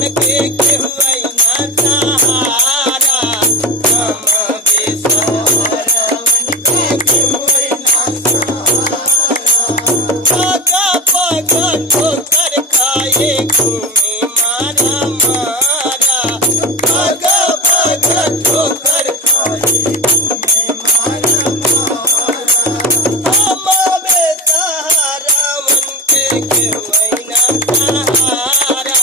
के हुई ना सहारा हम बेसहारावन के हुई ना सहारा पग ठोकर खाए घूमे मारा मारा पग ठोकर खाए घूमे मारा मारा हम बेसहारावन के हुई ना सहारा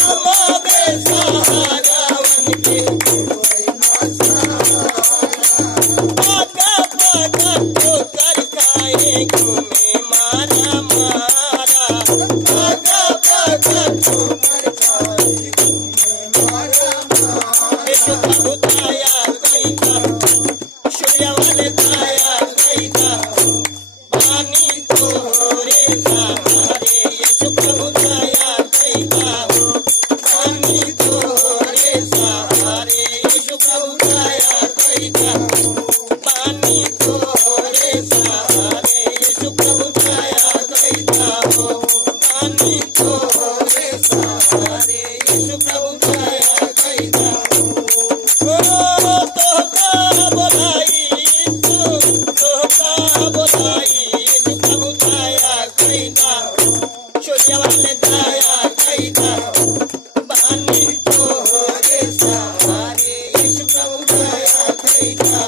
हम बेसहारावन के हुई ना सहारा पग ठोकर खाए घूमे मारा मारा पग ठोकर खाए घूमे मारा मारा यीशु प्रभु दया कईदा सूर्य वाले दया कईदा पानी तोरे सहारे यीशु प्रभु दया कईदा पानी तोरे सहारे यीशु प्रभु दया कईदा पानी तोरे सहारे यीशु प्रभु दया कईदा पानी तोरे सहारे यीशु प्रभु दया कईदा तोहका बोलाई यीशु तोहका बोलाई यीशु प्रभु दया कईदा सूर्य वाले दया कईदा पानी तोरे सहारे यीशु प्रभु दया कईदा